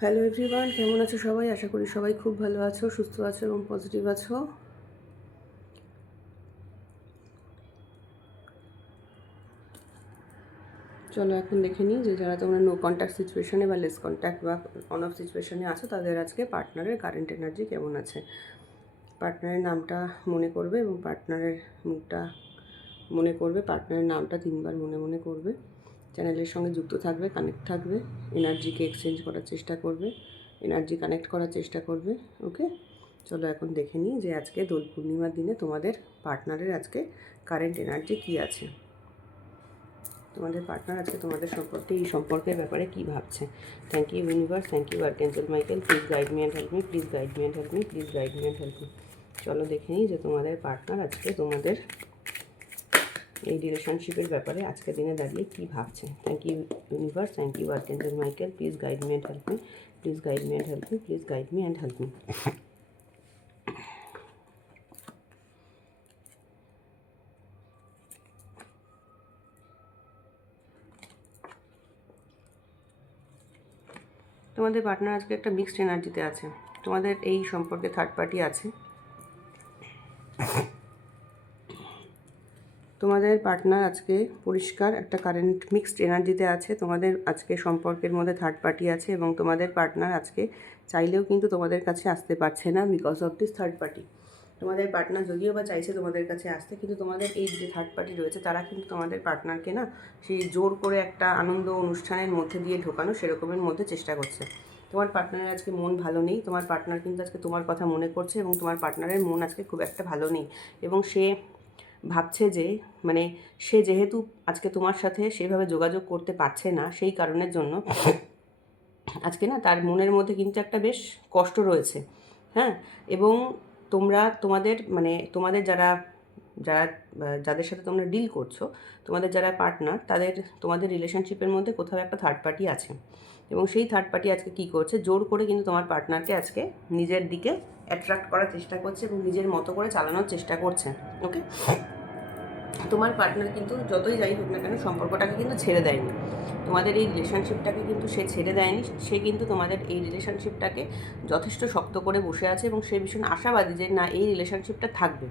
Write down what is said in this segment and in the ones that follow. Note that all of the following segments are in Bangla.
হ্যালো এভরিওয়ান, কেমন আছো সবাই? আশা করি সবাই খুব ভালো আছো, সুস্থ আছো এবং পজিটিভ আছো। চলো এখন দেখে নিই যে যারা তোমরা নো কন্ট্যাক্ট সিচুয়েশনে বা লেস কন্ট্যাক্ট বা অন অফ সিচুয়েশনে আছো তাদের আজকে পার্টনারের কারেন্ট এনার্জি কেমন আছে। পার্টনারের নামটা মনে করবে এবং পার্টনারের মুখটা মনে করবে, পার্টনারের নামটা 3বার মনে মনে করবে। চ্যানেলের সঙ্গে যুক্ত থাকবে, কানেক্ট থাকবে, এনার্জিকে এক্সচেঞ্জ করার চেষ্টা করবে, এনার্জি কানেক্ট করার চেষ্টা করবে। ওকে, চলো এখন দেখে নিই যে আজকে দোল পূর্ণিমার দিনে তোমাদের পার্টনারের আজকে কারেন্ট এনার্জি কী আছে। তোমাদের পার্টনার আজকে তোমাদের সম্পর্কে, এই সম্পর্কের ব্যাপারে কী ভাবছে। Thank you universe, thank you archangel Michael, please guide me and help me, please guide me and help me, please guide me and help me. চলো দেখে নিই যে তোমাদের পার্টনার আজকে তোমাদের এই রিলেশনশিপের ব্যাপারে আজকের দিনে দাঁড়িয়ে কী ভাবছে। Thank you universe, thank you archangel Michael, please guide me and help me, please guide me and help me, please guide me and help me. তোমাদের পার্টনার আজকে একটা মিক্সড এনার্জিতে আছে। তোমাদের এই সম্পর্কে থার্ড পার্টি আছে। তোমাদের পার্টনার আজকে পরিষ্কার একটা কারেন্ট মিক্সড এনার্জিতে আছে। তোমাদের আজকে সম্পর্কের মধ্যে থার্ড পার্টি আছে এবং তোমাদের পার্টনার আজকে চাইলেও কিন্তু তোমাদের কাছে আসতে পারছে না because of this third party. তোমাদের পার্টনার যদিও বা চাইছে তোমাদের কাছে আসতে, কিন্তু তোমাদের এই যে থার্ড পার্টি রয়েছে তারা কিন্তু তোমাদের পার্টনারকে না সেই জোর করে একটা আনন্দ অনুষ্ঠানের মধ্যে দিয়ে ঢোকানো সেরকমের মধ্যে চেষ্টা করছে। তোমার পার্টনারের আজকে মন ভালো নেই। তোমার পার্টনার কিন্তু আজকে তোমার কথা মনে করছে এবং তোমার পার্টনারের মন আজকে খুব একটা ভালো নেই এবং সে ভাবছে যে মানে সে যেহেতু আজকে তোমার সাথে সেভাবে যোগাযোগ করতে পারছে না, সেই কারণের জন্য আজকে না তার মনের মধ্যে কিন্তু একটা বেশ কষ্ট রয়েছে। হ্যাঁ, এবং তোমাদের যারা যারা যাদের সাথে তোমরা ডিল করছো, তোমাদের যারা পার্টনার, তোমাদের রিলেশনশিপের মধ্যে কোথাও একটা থার্ড পার্টি আছে এবং সেই থার্ড পার্টি আজকে কী করছে, জোর করে কিন্তু তোমার পার্টনারকে আজকে নিজের দিকে অ্যাট্রাক্ট করার চেষ্টা করছে এবং নিজের মতো করে চালানোর চেষ্টা করছে। ওকে, তোমার পার্টনার কিন্তু যতই যাই হোক না কেন সম্পর্কটাকে কিন্তু ছেড়ে দেয়নি। তোমাদের এই রিলেশনশিপটাকে কিন্তু সে ছেড়ে দেয়নি। সে কিন্তু তোমাদের এই রিলেশনশিপটাকে যথেষ্ট শক্ত করে বসে আছে এবং সে ভীষণ আশাবাদী যে না, এই রিলেশনশিপটা থাকবে,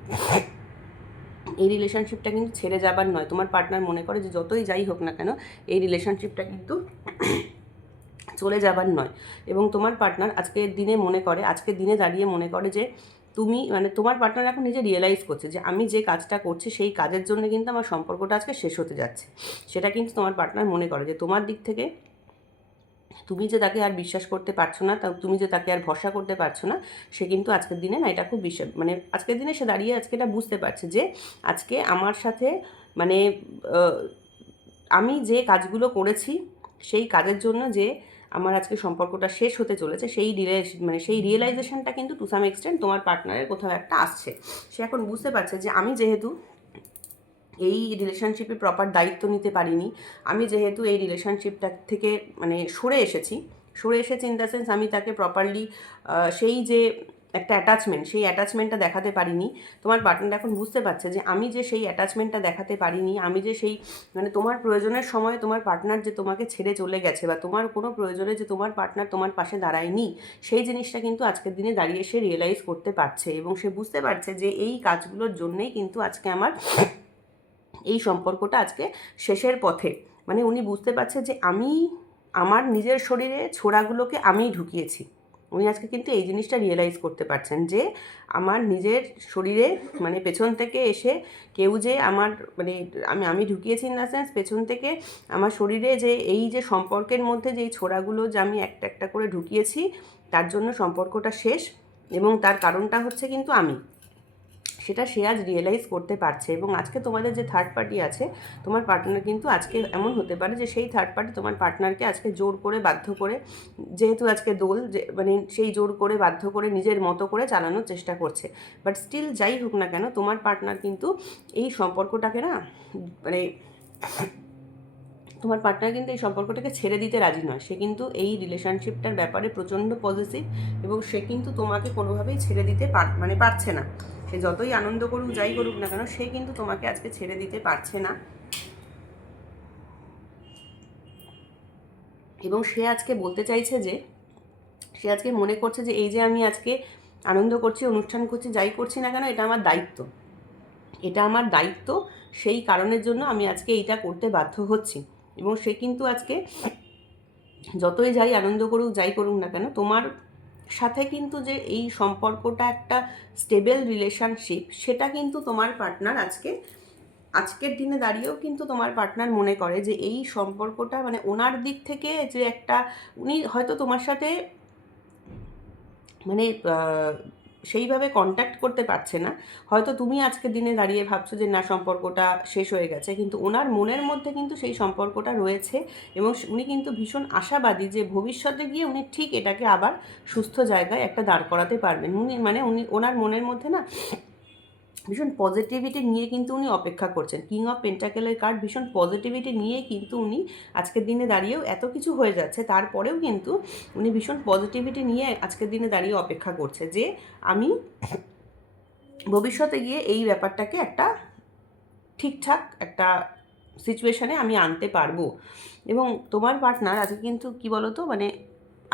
এই রিলেশনশিপটা কিন্তু ছেড়ে যাবার নয়। তোমার পার্টনার মনে করে যে যতই যাই হোক না কেন এই রিলেশনশিপটা কিন্তু চলে যাবার নয়। এবং তোমার পার্টনার আজকের দিনে দাঁড়িয়ে মনে করে যে তোমার পার্টনার এখন নিজে রিয়েলাইজ করছে যে আমি যে কাজটা করছি সেই কাজের জন্য কিন্তু আমার সম্পর্কটা আজকে শেষ হতে যাচ্ছে। সেটা কিন্তু তোমার পার্টনার মনে করে যে তোমার দিক থেকে তুমি যে তাকে আর বিশ্বাস করতে পারছো না, তুমি যে তাকে আর ভরসা করতে পারছো না, সে কিন্তু আজকের দিনে না এটা খুব আজকের দিনে সে দাঁড়িয়ে আজকে এটা বুঝতে পারছে যে আজকে আমার সাথে মানে আমি যে কাজগুলো করেছি সেই কাজের জন্য যে আমার আজকে সম্পর্কটা শেষ হতে চলেছে, সেই রিয়েলাইজেশনটা কিন্তু টু সাম এক্সটেন্ট তোমার পার্টনারের কোথাও একটা আসছে। সে এখন বুঝতে পারছে যে আমি যেহেতু এই রিলেশনশিপে প্রপার দায়িত্ব নিতে পারিনি, আমি যেহেতু এই রিলেশনশিপটা থেকে সরে এসেছি ইন দ্য সেন্স আমি তাকে প্রপারলি সেই যে একটা সেই অ্যাটাচমেন্টটা দেখাতে পারিনি। তোমার পার্টনার এখন বুঝতে পারছে যে আমি যে সেই অ্যাটাচমেন্টটা দেখাতে পারিনি, আমি যে সেই তোমার প্রয়োজনের সময় তোমার পার্টনার যে তোমাকে ছেড়ে চলে গেছে বা তোমার কোনো প্রয়োজনে যে তোমার পার্টনার তোমার পাশে দাঁড়ায়নি, সেই জিনিসটা কিন্তু আজকের দিনে দাঁড়িয়ে সে রিয়েলাইজ করতে পারছে এবং সে বুঝতে পারছে যে এই কাজগুলোর জন্যেই কিন্তু আজকে এই সম্পর্কটা আজকে শেষের পথে। উনি বুঝতে পারছে যে আমার নিজের শরীরে ছোড়াগুলোকে আমিই ঢুকিয়েছি। উনি আজকে কিন্তু এই জিনিসটা রিয়েলাইজ করতে পারছেন যে আমার নিজের শরীরে পেছন থেকে এসে কেউ যে আমার আমি ঢুকিয়েছি ইন দ্য সেন্স পেছন থেকে আমার শরীরে যে এই যে সম্পর্কের মধ্যে যে এই ছোড়াগুলো যে আমি একটা একটা করে ঢুকিয়েছি, তার জন্য সম্পর্কটা শেষ এবং তার কারণটা হচ্ছে কিন্তু আমি। সেটা সে আজ রিয়েলাইজ করতে পারছে এবং আজকে তোমাদের যে থার্ড পার্টি আছে, তোমার পার্টনার কিন্তু আজকে এমন হতে পারে যে সেই থার্ড পার্টি তোমার পার্টনারকে আজকে জোর করে বাধ্য করে, যেহেতু আজকে দোল যে সেই জোর করে বাধ্য করে নিজের মতো করে চালানোর চেষ্টা করছে। বাট স্টিল যাই হোক না কেন তোমার পার্টনার কিন্তু এই সম্পর্কটাকে না তোমার পার্টনার কিন্তু এই সম্পর্কটাকে ছেড়ে দিতে রাজি নয়। সে কিন্তু এই রিলেশনশিপটার ব্যাপারে প্রচণ্ড পজিটিভ এবং সে কিন্তু তোমাকে কোনোভাবেই ছেড়ে দিতে পারছে না। সে যতই আনন্দ করুক যাই করুক না কেন সে কিন্তু তোমাকে আজকে ছেড়ে দিতে পারছে না এবং সে আজকে বলতে চাইছে যে সে আজকে মনে করছে যে এই যে আমি আজকে আনন্দ করছি, অনুষ্ঠান করছি, যাই করছি না কেন, এটা আমার দায়িত্ব, এটা আমার দায়িত্ব, সেই কারণের জন্য আমি আজকে এইটা করতে বাধ্য হচ্ছি। এবং সে কিন্তু আজকে যতই যাই আনন্দ করুক, যাই করুক না কেন, তোমার সাথে কিন্তু যে এই সম্পর্কটা একটা স্টেবল রিলেশনশিপ, সেটা কিন্তু তোমার পার্টনার আজকের দিনে দাঁড়িয়েও কিন্তু তোমার পার্টনার মনে করে যে এই সম্পর্কটা মানে ওনার দিক থেকে যে একটা, উনি হয়তো তোমার সাথে মানে সেইভাবে কন্ট্যাক্ট করতে পারছে না, হয়তো তুমি আজকের দিনে দাঁড়িয়ে ভাবছো যে না সম্পর্কটা শেষ হয়ে গেছে, কিন্তু ওনার মনের মধ্যে কিন্তু সেই সম্পর্কটা রয়েছে। এবং উনি কিন্তু ভীষণ আশাবাদী যে ভবিষ্যতে গিয়ে উনি ঠিক এটাকে আবার সুস্থ জায়গায় একটা দাঁড় করাতে পারবেন। উনি ওনার মনের মধ্যে না ভীষণ পজিটিভিটি নিয়ে কিন্তু উনি অপেক্ষা করছেন। কিং অফ পেন্টাকেলের কার্ড ভীষণ পজিটিভিটি নিয়ে কিন্তু উনি আজকের দিনে দাঁড়িয়েও, এত কিছু হয়ে যাচ্ছে তারপরেও কিন্তু উনি ভীষণ পজিটিভিটি নিয়ে আজকের দিনে দাঁড়িয়ে অপেক্ষা করছে যে আমি ভবিষ্যতে গিয়ে এই ব্যাপারটাকে একটা ঠিকঠাক একটা সিচুয়েশানে আমি আনতে পারবো। এবং তোমার পার্টনার আজকে কিন্তু কী বলো তো, মানে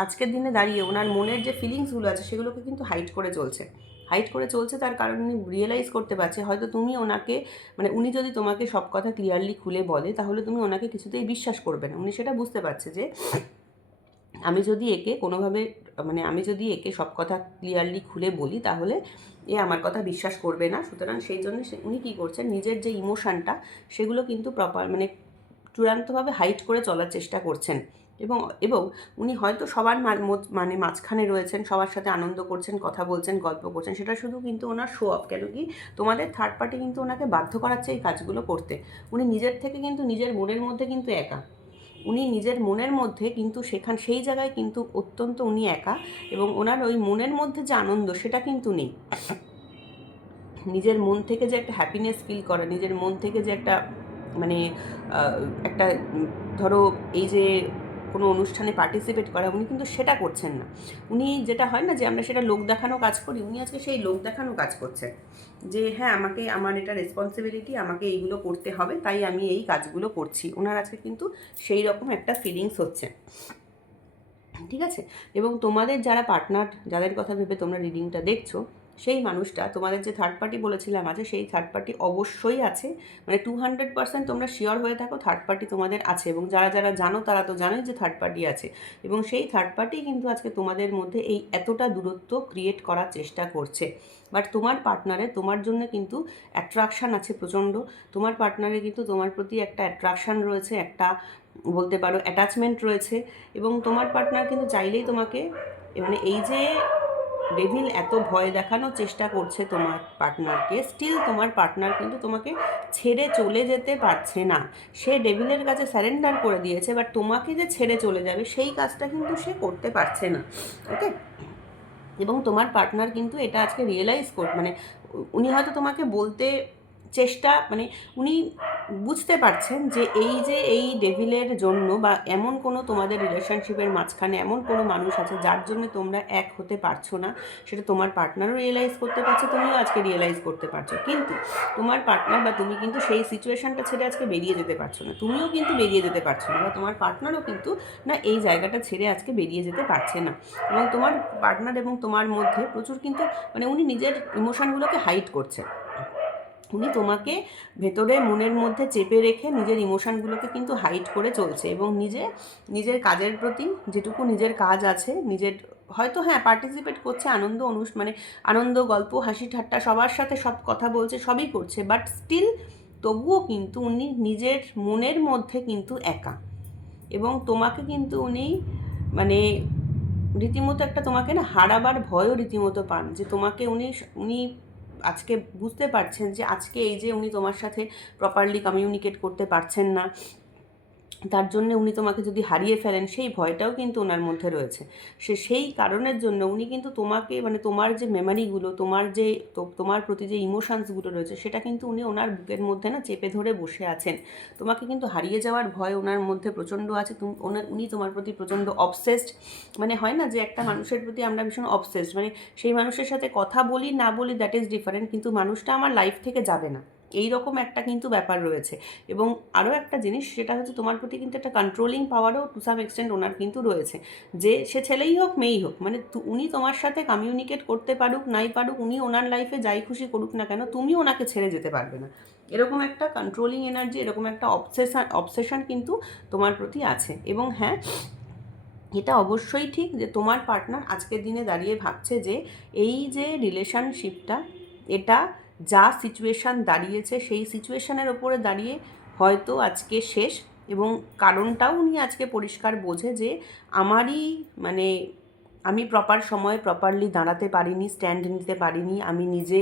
আজকের দিনে দাঁড়িয়ে ওনার মনের যে ফিলিংসগুলো আছে সেগুলোকে কিন্তু হাইড করে চলছে। তার কারণ উনি রিয়েলাইজ করতে পারছে হয়তো তুমি ওনাকে, মানে উনি যদি তোমাকে সব কথা ক্লিয়ারলি খুলে বলে তাহলে তুমি ওনাকে কিছুতেই বিশ্বাস করবে না। উনি সেটা বুঝতে পারছে যে আমি যদি একে কোনোভাবে, মানে আমি যদি একে সব কথা ক্লিয়ারলি খুলে বলি তাহলে এ আমার কথা বিশ্বাস করবে না। সুতরাং সেই জন্য উনি কী করছেন, নিজের যে ইমোশানটা সেগুলো কিন্তু মানে চূড়ান্তভাবে হাইড করে চলার চেষ্টা করছেন। এবং এবং উনি হয়তো সবার মানে মাঝখানে রয়েছেন, সবার সাথে আনন্দ করছেন, কথা বলছেন, গল্প করছেন, সেটা শুধু কিন্তু ওনার শো অফ। কেন কি, তোমাদের থার্ড পার্টি কিন্তু ওনাকে বাধ্য করাচ্ছে এই কাজগুলো করতে। উনি নিজের থেকে কিন্তু নিজের মনের মধ্যে কিন্তু একা, উনি নিজের মনের মধ্যে কিন্তু সেই জায়গায় কিন্তু অত্যন্ত উনি একা। এবং ওনার ওই মনের মধ্যে যে আনন্দ সেটা কিন্তু নেই। নিজের মন থেকে যে একটা হ্যাপিনেস ফিল করা, নিজের মন থেকে যে একটা মানে একটা ধরো এই যে কোনো অনুষ্ঠানে পার্টিসিপেট করা, উনি কিন্তু সেটা করছেন না। উনি যেটা হয় না যে আমরা সেটা লোক দেখানো কাজ করি, উনি আজকে সেই লোক দেখানো কাজ করছেন যে হ্যাঁ আমার এটা রেসপন্সিবিলিটি, আমাকে এইগুলো করতে হবে, তাই আমি এই কাজগুলো করছি। ওনার আজকে কিন্তু সেই রকম একটা ফিলিংস হচ্ছে, ঠিক আছে। এবং তোমাদের যারা পার্টনার, যাদের কথা ভেবে তোমরা রিডিংটা দেখছো, সেই মানুষটা তোমাদের যে থার্ড পার্টি বলেছিলাম আছে, সেই থার্ড পার্টি অবশ্যই আছে। মানে 200% তোমরা শিওর হয়ে থাকো থার্ড পার্টি তোমাদের আছে। এবং যারা যারা জানো তারা তো জানোই যে থার্ড পার্টি আছে। এবং সেই থার্ড পার্টি কিন্তু আজকে তোমাদের মধ্যে এই এতটা দূরত্ব ক্রিয়েট করার চেষ্টা করছে। বাট তোমার পার্টনারের তোমার জন্য কিন্তু অ্যাট্রাকশান আছে প্রচণ্ড। তোমার পার্টনারের কিন্তু তোমার প্রতি একটা অ্যাট্রাকশান রয়েছে, একটা বলতে পারো অ্যাটাচমেন্ট রয়েছে। এবং তোমার পার্টনার কিন্তু চাইলেই তোমাকে, মানে এই যে ডেভিল এত ভয় দেখানোর চেষ্টা করছে তোমার পার্টনারকে, স্টিল তোমার পার্টনার কিন্তু তোমাকে ছেড়ে চলে যেতে পারছে না। সে ডেভিলের কাছে স্যারেন্ডার করে দিয়েছে, বাট তোমাকে যে ছেড়ে চলে যাবে সেই কাজটা কিন্তু সে করতে পারছে না। ওকে। এবং তোমার পার্টনার কিন্তু এটা আজকে রিয়েলাইজ মানে উনি হয়তো তোমাকে বলতে মানে উনি বুঝতে পারছেন যে এই ডেভিলের জন্য বা এমন কোনো তোমাদের রিলেশনশিপের মাঝখানে এমন কোনো মানুষ আছে যার জন্য তোমরা এক হতে পারছো না, সেটা তোমার পার্টনারও রিয়েলাইজ করতে পারছে, তুমিও আজকে রিয়েলাইজ করতে পারছো। কিন্তু তোমার পার্টনার বা তুমি কিন্তু সেই সিচুয়েশানটা ছেড়ে আজকে বেরিয়ে যেতে পারছো না, তুমিও কিন্তু বেরিয়ে যেতে পারছো না, বা তোমার পার্টনারও কিন্তু না এই জায়গাটা ছেড়ে আজকে বেরিয়ে যেতে পারছে না। এবং তোমার পার্টনার এবং তোমার মধ্যে প্রচুর কিন্তু মানে উনি নিজের ইমোশানগুলোকে হাইড করছে। উনি তোমাকে ভেতরে মনের মধ্যে চেপে রেখে নিজের ইমোশানগুলোকে কিন্তু হাইড করে চলছে। এবং নিজের কাজের প্রতি যেটুকু নিজের কাজ আছে, নিজের হয়তো হ্যাঁ পার্টিসিপেট করছে, মানে আনন্দ, গল্প, হাসি ঠাট্টা, সবার সাথে সব কথা বলছে, সবই করছে, বাট স্টিল তবুও কিন্তু উনি নিজের মনের মধ্যে কিন্তু একা। এবং তোমাকে কিন্তু উনি মানে রীতিমতো একটা তোমাকে না হারাবার ভয়ও রীতিমতো পান, যে তোমাকে উনি আজকে বুঝতে পারছেন যে আজকে এই যে উনি তোমার সাথে প্রপারলি কমিউনিকেট করতে পারছেন না, তার জন্য উনি তোমাকে যদি হারিয়ে ফেলেন সেই ভয়টাও কিন্তু ওনার মধ্যে রয়েছে। সেই কারণের জন্য উনি কিন্তু তোমাকে, মানে তোমার যে মেমারিগুলো, তোমার প্রতি যে ইমোশানসগুলো রয়েছে সেটা কিন্তু উনি ওনার বুকের মধ্যে না চেপে ধরে বসে আছেন। তোমাকে কিন্তু হারিয়ে যাওয়ার ভয় ওনার মধ্যে প্রচণ্ড আছে। উনি তোমার প্রতি প্রচণ্ড অবসেসড। মানে হয় না যে একটা মানুষের প্রতি আমরা ভীষণ অবসেসড, মানে সেই মানুষের সাথে কথা বলি না বলি দ্যাট ইজ ডিফারেন্ট, কিন্তু মানুষটা আমার লাইফ থেকে যাবে না, এই রকম একটা কিন্তু ব্যাপার রয়েছে। এবং আরও একটা জিনিস, সেটা হচ্ছে তোমার প্রতি কিন্তু একটা কন্ট্রোলিং পাওয়ারও টু সাম এক্সটেন্ট ওনার কিন্তু রয়েছে, যে সে ছেলেই হোক মেয়েই হোক, মানে উনি তোমার সাথে কমিউনিকেট করতে পারুক নাই পারুক, উনি ওনার লাইফে যাই খুশি করুক না কেন, তুমি ওনাকে ছেড়ে যেতে পারবে না। এরকম একটা কন্ট্রোলিং এনার্জি, এরকম একটা অবসেশন কিন্তু তোমার প্রতি আছে। এবং হ্যাঁ, এটা অবশ্যই ঠিক যে তোমার পার্টনার আজকের দিনে দাঁড়িয়ে ভাবছে যে এই যে রিলেশনশিপটা, এটা যা সিচুয়েশান দাঁড়িয়েছে সেই সিচুয়েশানের ওপরে দাঁড়িয়ে হয়তো আজকে শেষ। এবং কারণটাও উনি আজকে পরিষ্কার বোঝে যে আমারই মানে আমি প্রপার সময়ে প্রপারলি দাঁড়াতে পারিনি, স্ট্যান্ড নিতে পারিনি, আমি নিজে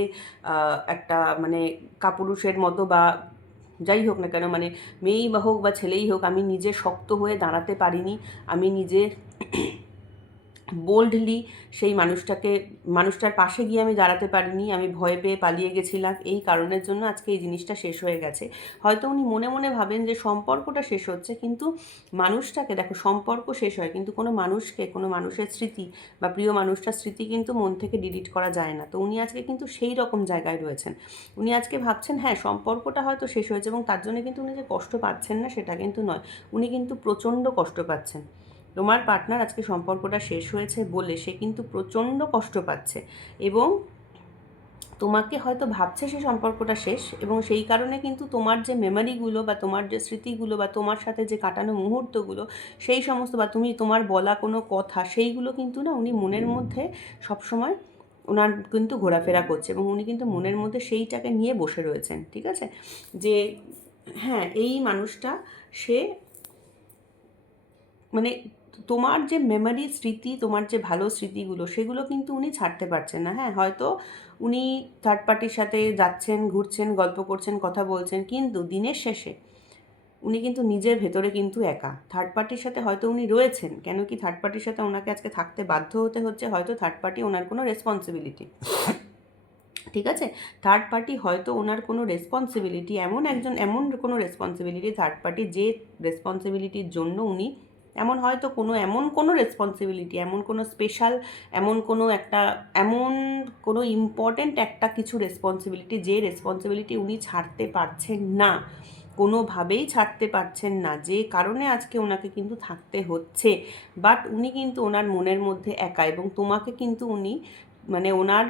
একটা মানে কাপুরুষের মতো বা যাই হোক না কেন, মানে মেয়েই বা হোক বা ছেলেই হোক, আমি নিজে শক্ত হয়ে দাঁড়াতে পারিনি, আমি নিজে বোল্ডলি সেই মানুষটার পাশে গিয়ে আমি দাঁড়াতে পারিনি, আমি ভয় পেয়ে পালিয়ে গেছিলাম। এই কারণের জন্য আজকে এই জিনিসটা শেষ হয়ে গেছে। হয়তো উনি মনে মনে ভাবেন যে সম্পর্কটা শেষ হচ্ছে, কিন্তু মানুষটাকে দেখো, সম্পর্ক শেষ হয় কিন্তু কোনো মানুষকে, কোনো মানুষের স্মৃতি বা প্রিয় মানুষটার স্মৃতি কিন্তু মন থেকে ডিলিট করা যায় না। তো উনি আজকে কিন্তু সেই রকম জায়গায় রয়েছেন। উনি আজকে ভাবছেন হ্যাঁ সম্পর্কটা হয়তো শেষ হয়েছে, এবং তার জন্য কিন্তু উনি যে কষ্ট পাচ্ছেন না সেটা কিন্তু নয়, উনি কিন্তু প্রচণ্ড কষ্ট পাচ্ছেন। তোমার পার্টনার আজকে সম্পর্কটা শেষ হয়েছে বলে সে কিন্তু প্রচণ্ড কষ্ট পাচ্ছে, এবং তোমাকে হয়তো ভাবছে সে সম্পর্কটা শেষ, এবং সেই কারণে কিন্তু তোমার যে মেমোরিগুলো বা তোমার যে স্মৃতিগুলো বা তোমার সাথে যে কাটানো মুহূর্তগুলো, সেই সমস্ত বা তোমার বলা কোনো কথা, সেইগুলো কিন্তু না উনি মনের মধ্যে সবসময় ওনার কিন্তু ঘোরাফেরা করছে, এবং উনি কিন্তু মনের মধ্যে সেইটাকে নিয়ে বসে রয়েছেন। ঠিক আছে, যে হ্যাঁ এই মানুষটা সে মানে তোমার যে মেমোরি, স্মৃতি, তোমার যে ভালো স্মৃতিগুলো, সেগুলো কিন্তু উনি ছাড়তে পারছেন না। হ্যাঁ হয়তো উনি থার্ড পার্টির সাথে যাচ্ছেন, ঘুরছেন, গল্প করছেন, কথা বলছেন, কিন্তু দিনের শেষে উনি কিন্তু নিজের ভেতরে কিন্তু একা। থার্ড পার্টির সাথে হয়তো উনি রয়েছেন, কেন কি থার্ড পার্টির সাথে ওনাকে আজকে থাকতে বাধ্য হতে হচ্ছে, হয়তো থার্ড পার্টি ওনার কোনো রেসপন্সিবিলিটি, ঠিক আছে, থার্ড পার্টি হয়তো ওনার কোনো রেসপন্সিবিলিটি, এমন কোনো রেসপন্সিবিলিটি থার্ড পার্টি, যে রেসপন্সিবিলিটির জন্য উনি এমন কোনো রেসপন্সিবিলিটি, এমন কোনো স্পেশাল, এমন কোনো ইম্পর্ট্যান্ট একটা কিছু রেসপন্সিবিলিটি, যে রেসপন্সিবিলিটি উনি ছাড়তে পারছেন না, কোনোভাবেই ছাড়তে পারছেন না, যে কারণে আজকে ওনাকে কিন্তু থাকতে হচ্ছে। বাট উনি কিন্তু ওনার মনের মধ্যে একা, এবং তোমাকে কিন্তু উনি মানে ওনার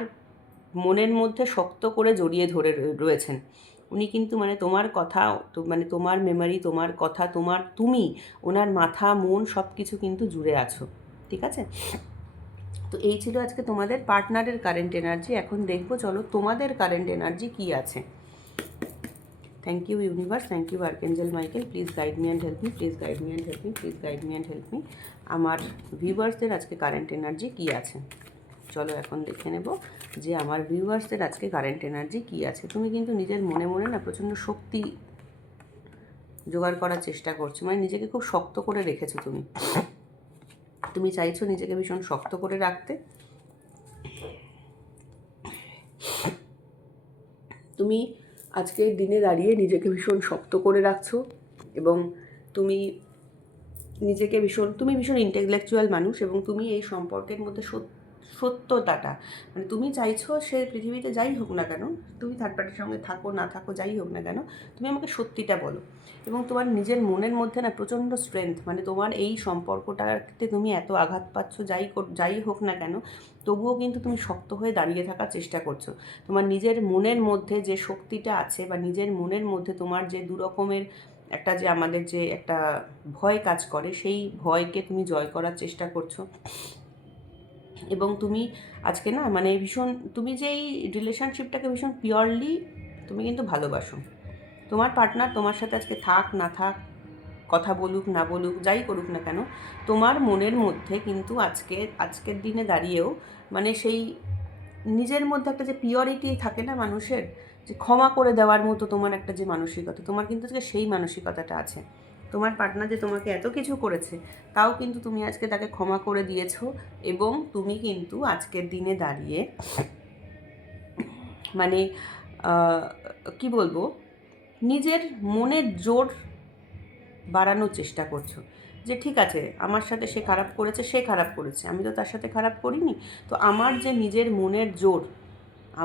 মনের মধ্যে শক্ত করে জড়িয়ে ধরে রয়েছেন। উনি কিন্তু মানে তোমার কথা, মানে তোমার মেমোরি, তোমার কথা, তুমি ওনার মাথা, মন সব কিছু কিন্তু জুড়ে আছো। ঠিক আছে, তো এই ছিল আজকে তোমাদের পার্টনারের কারেন্ট এনার্জি। এখন দেখবো চলো তোমাদের কারেন্ট এনার্জি কী আছে। Thank you universe, thank you archangel Michael, please guide me and help me, please guide me and help me, please guide me and help me. আমার ভিউয়ার্সদের আজকে কারেন্ট এনার্জি কী আছে, চলো এখন দেখে নেব যে আমার ভিউয়ার্সদের আজকে কারেন্ট এনার্জি কী আছে। তুমি কিন্তু নিজের মনে মনে না প্রচণ্ড শক্তি জোগাড় করার চেষ্টা করছো, মানে নিজেকে খুব শক্ত করে রেখেছো তুমি চাইছো নিজেকে ভীষণ শক্ত করে রাখতে। তুমি আজকের দিনে দাঁড়িয়ে নিজেকে ভীষণ শক্ত করে রাখছো, এবং তুমি তুমি ভীষণ ইন্টেলেকচুয়াল মানুষ, এবং তুমি এই সম্পর্কের মধ্যে সত্যতাটা, মানে তুমি চাইছো সে পৃথিবীতে যাই হোক না কেন, তুমি থার্ড পার্টির সঙ্গে থাকো না থাকো যাই হোক না কেন, তুমি আমাকে সত্যিটা বলো। এবং তোমার নিজের মনের মধ্যে না প্রচণ্ড স্ট্রেংথ, মানে তোমার এই সম্পর্কটাতে তুমি এত আঘাত পাচ্ছ, যাই হোক না কেন, তবুও কিন্তু তুমি শক্ত হয়ে দাঁড়িয়ে থাকার চেষ্টা করছো। তোমার নিজের মনের মধ্যে যে শক্তিটা আছে, বা নিজের মনের মধ্যে তোমার যে দুরকমের আমাদের যে একটা ভয় কাজ করে, সেই ভয়কে তুমি জয় করার চেষ্টা করছো। এবং তুমি আজকে না মানে তুমি যে এই রিলেশনশিপটাকে ভীষণ পিওরলি তুমি কিন্তু ভালোবাসো। তোমার পার্টনার তোমার সাথে আজকে থাক না থাক, কথা বলুক না বলুক, যাই করুক না কেন, তোমার মনের মধ্যে কিন্তু আজকের দিনে দাঁড়িয়েও মানে সেই নিজের মধ্যে একটা যে পিওরিটি থাকে না মানুষের, যে ক্ষমা করে দেওয়ার মতো তোমার একটা যে মানসিকতা, তোমার কিন্তু আজকে সেই মানসিকতাটা আছে। তোমার পার্টনার যে তোমাকে এত কিছু করেছে, তাও কিন্তু তুমি আজকে তাকে ক্ষমা করে দিয়েছো, এবং তুমি কিন্তু আজকের দিনে দাঁড়িয়ে মানে কি বলবো, নিজের মনের জোর বাড়ানোর চেষ্টা করছো, যে ঠিক আছে আমার সাথে সে খারাপ করেছে, আমি তো তার সাথে খারাপ করিনি, তো আমার যে নিজের মনের জোর,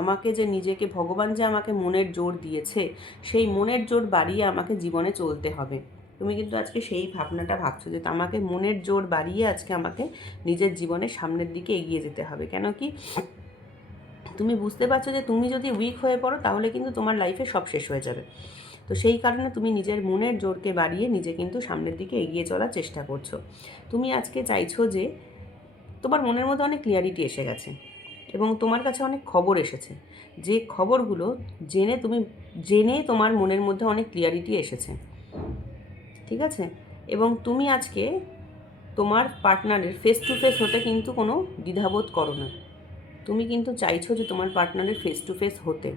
আমাকে যে নিজেকে ভগবান যে আমাকে মনের জোর দিয়েছে, সেই মনের জোর বাড়িয়ে আমাকে জীবনে চলতে হবে। তুমি কিন্তু আজকে সেই ভাবনাটা ভাবছো যে আমাকে মনের জোর বাড়িয়ে আজকে আমাকে নিজের জীবনের সামনের দিকে এগিয়ে যেতে হবে। কেন কি তুমি বুঝতে পারছো যে তুমি যদি উইক হয়ে পড়ো তাহলে কিন্তু তোমার লাইফে সব শেষ হয়ে যাবে। তো সেই কারণে তুমি নিজের মনের জোরকে বাড়িয়ে নিজে কিন্তু সামনের দিকে এগিয়ে চলার চেষ্টা করছো। তুমি আজকে চাইছো যে তোমার মনের মধ্যে অনেক ক্লিয়ারিটি এসে গেছে এবং তোমার কাছে অনেক খবর এসেছে, যে খবরগুলো জেনে তোমার মনের মধ্যে অনেক ক্লিয়ারিটি এসেছে, ঠিক আছে? এবং তুমি আজকে তোমার পার্টনারের ফেস টু ফেস হতে কিন্তু কোনো দ্বিধাবোধ করো না। তুমি কিন্তু চাইছো যে তোমার পার্টনারের ফেস টু ফেস হতে।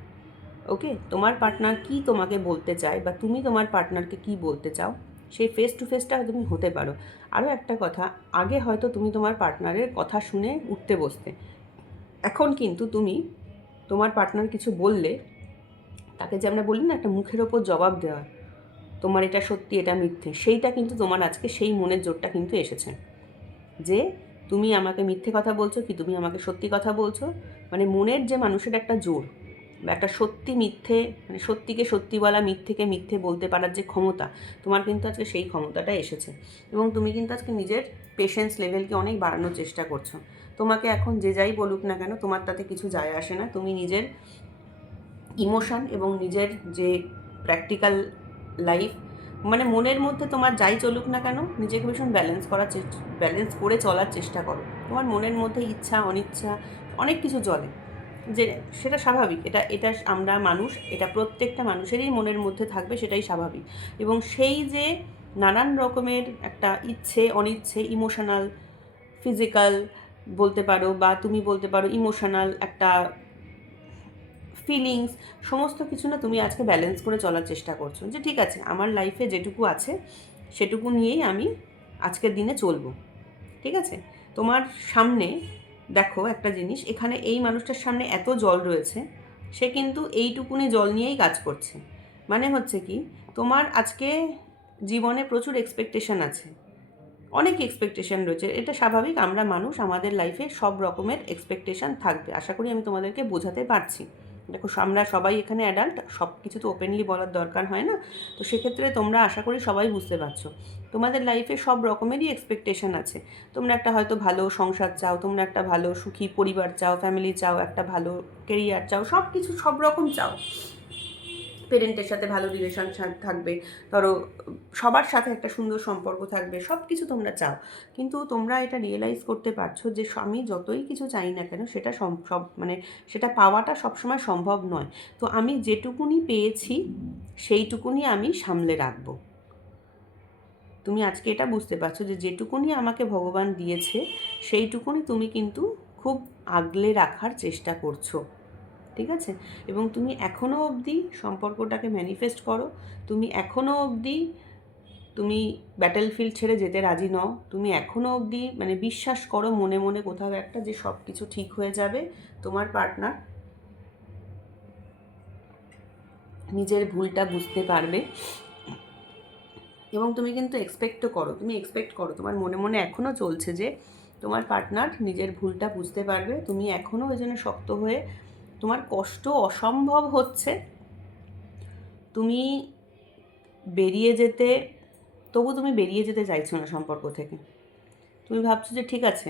ওকে, তোমার পার্টনার কি তোমাকে বলতে চায় বা তুমি তোমার পার্টনারকে কি বলতে চাও, সেই ফেস টু ফেসটা তুমি হতে পারো। আরও একটা কথা, আগে হয়তো তুমি তোমার পার্টনারের কথা শুনে উঠতে বসতে, এখন কিন্তু তুমি তোমার পার্টনার কিছু বললে তাকে, যে আমরা বলি না একটা মুখের ওপর জবাব দেওয়া, তোমার এটা সত্যি এটা মিথ্যে, সেইটা কিন্তু তোমার আজকে সেই মনের জোরটা কিন্তু এসেছে যে তুমি আমাকে মিথ্যে কথা বলছো কি তুমি আমাকে সত্যি কথা বলছো। মানে মনের যে মানুষের একটা জোর বা একটা সত্যি মিথ্যে, মানে সত্যিকে সত্যি বলা, মিথ্যেকে মিথ্যে বলতে পারার যে ক্ষমতা, তোমার কিন্তু আজকে সেই ক্ষমতাটা এসেছে। এবং তুমি কিন্তু আজকে নিজের পেশেন্স লেভেলকে অনেক বাড়ানোর চেষ্টা করছো। তোমাকে এখন যে যাই বলুক না কেন তোমার তাতে কিছু যায় আসে না। তুমি নিজের ইমোশন এবং নিজের যে প্র্যাকটিক্যাল লাইফ, মানে মনের মধ্যে তোমার যাই চলুক না কেন নিজেকে ভীষণ ব্যালেন্স করে চলার চেষ্টা করো। তোমার মনের মধ্যে ইচ্ছা অনিচ্ছা অনেক কিছু চলে, যে সেটা স্বাভাবিক, এটা এটা আমরা মানুষ, এটা প্রত্যেকটা মানুষেরই মনের মধ্যে থাকবে, সেটাই স্বাভাবিক। এবং সেই যে নানান রকমের একটা ইচ্ছে অনিচ্ছে, ইমোশনাল, ফিজিক্যাল বলতে পারো বা তুমি বলতে পারো ইমোশনাল একটা ফিলিংস, সমস্ত কিছু না তুমি আজকে ব্যালেন্স করে চলার চেষ্টা করছো, যে ঠিক আছে আমার লাইফে যেটুকু আছে সেটুকু নিয়েই আমি আজকের দিনে চলবো। ঠিক আছে, তোমার সামনে দেখো একটা জিনিস, এখানে এই মানুষটার সামনে এত জল রয়েছে, সে কিন্তু এইটুকুনি জল নিয়েই কাজ করছে। মানে হচ্ছে কি, তোমার আজকে জীবনে প্রচুর এক্সপেকটেশন আছে, অনেক এক্সপেকটেশন রয়েছে, এটা স্বাভাবিক, আমরা মানুষ, আমাদের লাইফে সব রকমের এক্সপেকটেশন থাকবে। আশা করি আমি তোমাদেরকে বোঝাতে পারছি। দেখো আমরা সবাই এখানে অ্যাডাল্ট, সব কিছু তো ওপেনলি বলার দরকার হয় না, তো সেক্ষেত্রে তোমরা আশা করি সবাই বুঝতে পারছো তোমাদের লাইফে সব রকমেরই এক্সপেকটেশন আছে। তোমরা একটা হয়তো ভালো সংসার চাও, তোমরা একটা ভালো সুখী পরিবার চাও, ফ্যামিলি চাও, একটা ভালো কেরিয়ার চাও, সব কিছু সব রকম চাও, পেরেন্টের সাথে ভালো রিলেশন থাকবে, ধরো সবার সাথে একটা সুন্দর সম্পর্ক থাকবে, সব কিছু তোমরা চাও। কিন্তু তোমরা এটা রিয়েলাইজ করতে পারছো যে আমি যতই কিছু চাই না কেন সেটা সব মানে সেটা পাওয়াটা সবসময় সম্ভব নয়। তো আমি যেটুকুনি পেয়েছি সেইটুকুনি আমি সামলে রাখবো। তুমি আজকে এটা বুঝতে পারছো যে যেটুকুনি আমাকে ভগবান দিয়েছে সেইটুকুনি তুমি কিন্তু খুব আগলে রাখার চেষ্টা করছো। ঠিক আছে, এবং তুমি এখনও অবধি সম্পর্কটাকে ম্যানিফেস্ট করো, তুমি এখনও অবধি তুমি ব্যাটেলফিল্ড ছেড়ে যেতে রাজি নও, তুমি এখনও অবধি মানে বিশ্বাস করো মনে মনে কোথাও একটা যে সব কিছু ঠিক হয়ে যাবে। তোমার পার্টনার নিজের ভুলটা বুঝতে পারবে এবং তুমি কিন্তু এক্সপেক্ট করো, তোমার মনে মনে এখনও চলছে যে তোমার পার্টনার নিজের ভুলটা বুঝতে পারবে। তুমি এখনও ওই জন্য শক্ত হয়ে, তোমার কষ্ট অসম্ভব হচ্ছে, তুমি বেরিয়ে যেতে, তবু তুমি বেরিয়ে যেতে চাইছো না সম্পর্ক থেকে। তুমি ভাবছো যে ঠিক আছে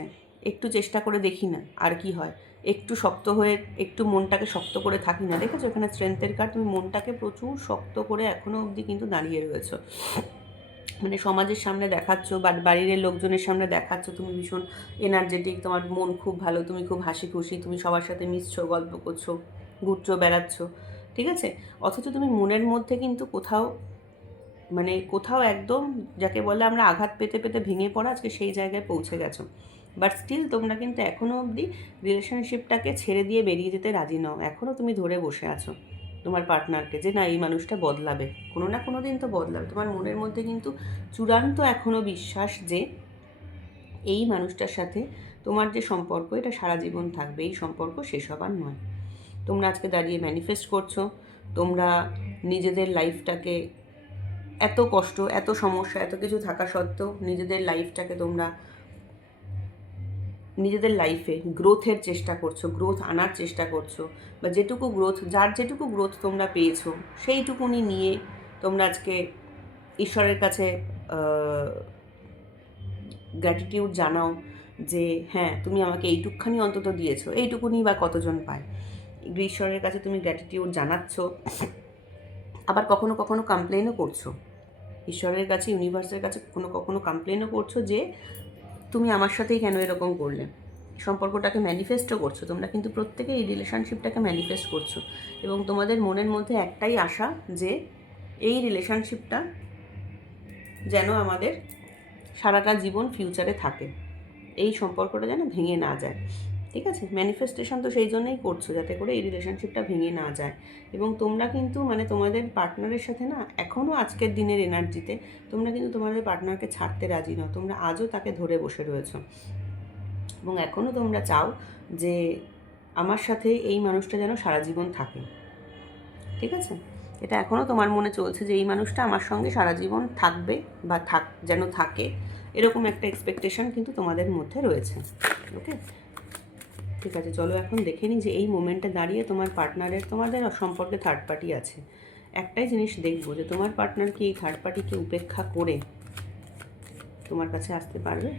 একটু চেষ্টা করে দেখি না আর কি হয়, একটু শক্ত হয়ে একটু মনটাকে শক্ত করে থাকি না। দেখেছো এখানে স্ট্রেংথের কার্ড, তুমি মনটাকে প্রচুর শক্ত করে এখনও অবধি কিন্তু দাঁড়িয়ে রয়েছো, মানে সমাজের সামনে দেখাচ্ছ বা বাড়ির লোকজনের সামনে দেখাচ্ছ তুমি ভীষণ এনার্জেটিক, তোমার মন খুব ভালো, তুমি খুব হাসি খুশি, তুমি সবার সাথে মিশছো, গল্প করছো, ঘুরছো, বেড়াচ্ছ, ঠিক আছে। অথচ তুমি মনের মধ্যে কিন্তু কোথাও একদম যাকে বলে আমরা আঘাত পেতে পেতে ভেঙে পড়া, আজকে সেই জায়গায় পৌঁছে গেছো। বাট স্টিল তোমরা কিন্তু এখনও অবধি রিলেশনশিপটাকে ছেড়ে দিয়ে বেরিয়ে যেতে রাজি নও, এখনও তুমি ধরে বসে আছো তোমার পার্টনারকে, যে না এই মানুষটা বদলাবে, কোনো না কোনো দিন তো বদলাবে। তোমার মনের মধ্যে কিন্তু চূড়ান্ত এখনও বিশ্বাস যে এই মানুষটার সাথে তোমার যে সম্পর্ক এটা সারা জীবন থাকবে, এই সম্পর্ক শেষ হবার নয়। তোমরা আজকে দাঁড়িয়ে ম্যানিফেস্ট করছো, তোমরা নিজেদের লাইফটাকে, এত কষ্ট এত সমস্যা এত কিছু থাকা সত্ত্বেও নিজেদের লাইফটাকে তোমরা নিজেদের লাইফে গ্রোথের চেষ্টা করছো, গ্রোথ আনার চেষ্টা করছো, বা যেটুকু গ্রোথ, যার যেটুকু গ্রোথ তোমরা পেয়েছো সেইটুকুনি নিয়ে তোমরা আজকে ঈশ্বরের কাছে গ্র্যাটিটিউড জানাও যে হ্যাঁ তুমি আমাকে এইটুকখানি অন্তত দিয়েছো, এইটুকুনি বা কতজন পায়। ঈশ্বরের কাছে তুমি গ্র্যাটিটিউড জানাচ্ছ, আবার কখনো কখনো কমপ্লেনও করছো ঈশ্বরের কাছে, ইউনিভার্সের কাছে কখনো কখনো কমপ্লেনও করছো যে তুমি আমার সাথেই কেন এরকম করলে। সম্পর্কটাকে ম্যানিফেস্টও করছো তোমরা, কিন্তু প্রত্যেকে এই রিলেশনশিপটাকে ম্যানিফেস্ট করছো, এবং তোমাদের মনের মধ্যে একটাই আশা যে এই রিলেশনশিপটা যেন আমাদের সারাটা জীবন ফিউচারে থাকে, এই সম্পর্কটা যেন ভেঙে না যায়। ঠিক আছে, ম্যানিফেস্টেশন তো সেই জন্যই করছো যাতে করে এই রিলেশনশিপটা ভেঙে না যায়। এবং তোমরা কিন্তু মানে তোমাদের পার্টনারের সাথে না এখনও আজকের দিনের এনার্জিতে তোমরা কিন্তু তোমাদের পার্টনারকে ছাড়তে রাজি নও, তোমরা আজও তাকে ধরে বসে রয়েছো, এবং এখনও তোমরা চাও যে আমার সাথে এই মানুষটা যেন সারা জীবন থাকে। ঠিক আছে, এটা এখনও তোমার মনে চলছে যে এই মানুষটা আমার সঙ্গে সারা জীবন থাকবে, বা যেন থাকে, এরকম একটা এক্সপেকটেশন কিন্তু তোমাদের মধ্যে রয়েছে। ওকে, ঠিক আছে, চলো এখন দেখে নিই যে এই মোমেন্টে দাঁড়িয়ে তোমার পার্টনারের, তোমাদের সম্পর্কে থার্ড পার্টি আছে। একটাই জিনিস দেখবো যে তোমার পার্টনার কি এই থার্ড পার্টিকে উপেক্ষা করে তোমার কাছে আসতে পারবে।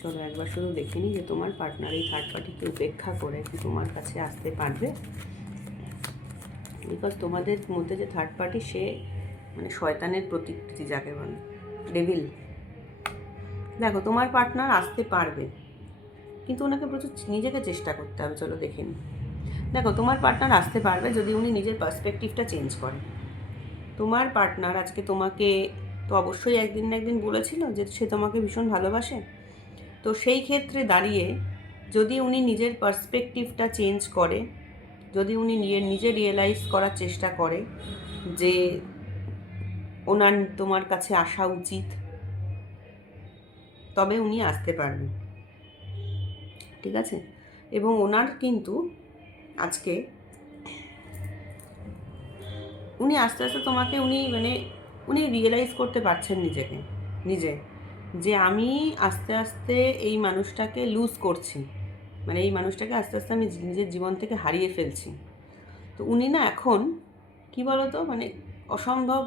চলো একবার শুধু দেখে নিই যে তোমার পার্টনার এই থার্ড পার্টিকে উপেক্ষা করে কি তোমার কাছে আসতে পারবে। বিকজ তোমাদের মধ্যে যে থার্ড পার্টি, সে মানে শয়তানের প্রতিকৃতি যাকে বলে, ডেভিল। দেখো তোমার পার্টনার আসতে পারবে, কিন্তু ওনাকে প্রচুর নিজেকে চেষ্টা করতে হবে। চলো দেখে নিই। দেখো তোমার পার্টনার আসতে পারবে যদি উনি নিজের পার্সপেক্টিভটা চেঞ্জ করে। তোমার পার্টনার আজকে তোমাকে তো অবশ্যই একদিন না একদিন বলেছিল যে সে তোমাকে ভীষণ ভালোবাসে। তো সেই ক্ষেত্রে দাঁড়িয়ে যদি উনি নিজের পার্সপেক্টিভটা চেঞ্জ করে, যদি উনি নিজে রিয়েলাইজ করার চেষ্টা করে যে ওনার তোমার কাছে আসা উচিত, তবে উনি আসতে পারবে। ঠিক আছে, এবং ওনার কিন্তু আজকে উনি আস্তে আস্তে তোমাকে উনি রিয়েলাইজ করতে পারছেন নিজে যে আমি আস্তে আস্তে এই মানুষটাকে লুজ করছি, মানে এই মানুষটাকে আস্তে আস্তে আমি নিজের জীবন থেকে হারিয়ে ফেলছি। তো উনি না এখন কি বলতো মানে অসম্ভব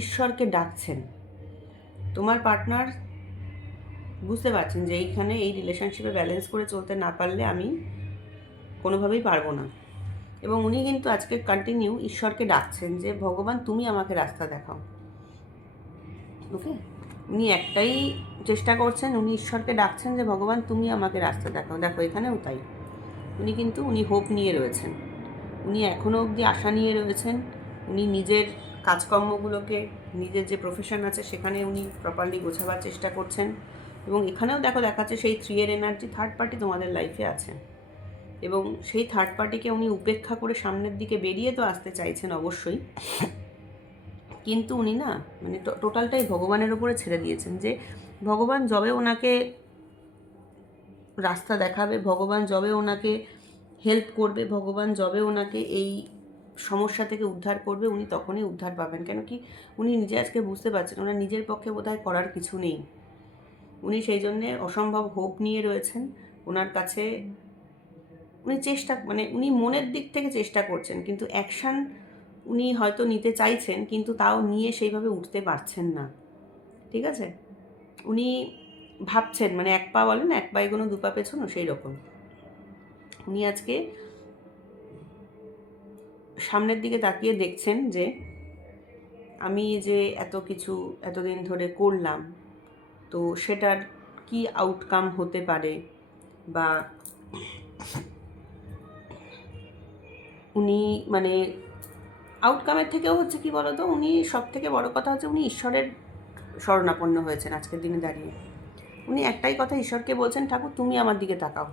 ঈশ্বরকে ডাকছেন। তোমার পার্টনার বুঝতে পারছেন যে এইখানে এই রিলেশনশিপে ব্যালেন্স করে চলতে না পারলে আমি কোনোভাবেই পারবো না, এবং উনি কিন্তু আজকে কন্টিনিউ ঈশ্বরকে ডাকছেন যে ভগবান তুমি আমাকে রাস্তা দেখাও। ওকে, উনি একটাই চেষ্টা করছেন, উনি ঈশ্বরকে ডাকছেন যে ভগবান তুমি আমাকে রাস্তা দেখাও। দেখো এখানেও তাই, উনি হোপ নিয়ে রয়েছেন, উনি এখনও অবধি আশা নিয়ে রয়েছেন। উনি নিজের কাজকর্মগুলোকে, নিজের যে প্রফেশন আছে সেখানে উনি প্রপারলি গোছাবার চেষ্টা করছেন, এবং এখানেও দেখাচ্ছে সেই 3 এনার্জি থার্ড পার্টি তোমাদের লাইফে আছে, এবং সেই থার্ড পার্টিকে উনি উপেক্ষা করে সামনের দিকে বেরিয়ে তো আসতে চাইছেন অবশ্যই, কিন্তু উনি না মানে টোটালটাই ভগবানের ওপরে ছেড়ে দিয়েছেন যে ভগবান যবে ওনাকে রাস্তা দেখাবে, ভগবান যবে ওনাকে হেল্প করবে, ভগবান যবে ওনাকে এই সমস্যা থেকে উদ্ধার করবে, উনি তখনই উদ্ধার পাবেন। কেন কি উনি নিজে আজকে বুঝতে পারছেন ওনার নিজের পক্ষে বোধহয় করার কিছু নেই। উনি সেই জন্যে অসম্ভব হোপ নিয়ে রয়েছেন ওনার কাছে। উনি উনি মনের দিক থেকে চেষ্টা করছেন, কিন্তু অ্যাকশান উনি হয়তো নিতে চাইছেন, কিন্তু তাও নিয়ে সেইভাবে উঠতে পারছেন না। ঠিক আছে, উনি ভাবছেন, মানে এক পা বলেন এক পা এগোনো দু পা পেছনো, সেই রকম। উনি আজকে সামনের দিকে তাকিয়ে দেখছেন যে আমি যে এত কিছু এতদিন ধরে করলাম, তো সেটার কি আউটকাম হতে পারে, বা উনি মানে আউটকামের থেকেও হচ্ছে কি বলতো, উনি সব থেকে বড় কথা হচ্ছে উনি ঈশ্বরের শরণাপন্ন হয়েছেন আজকের দিনে দাঁড়িয়ে। উনি একটাই কথা ঈশ্বরকে বলছেন, ঠাকুর তুমি আমার দিকে তাকাও,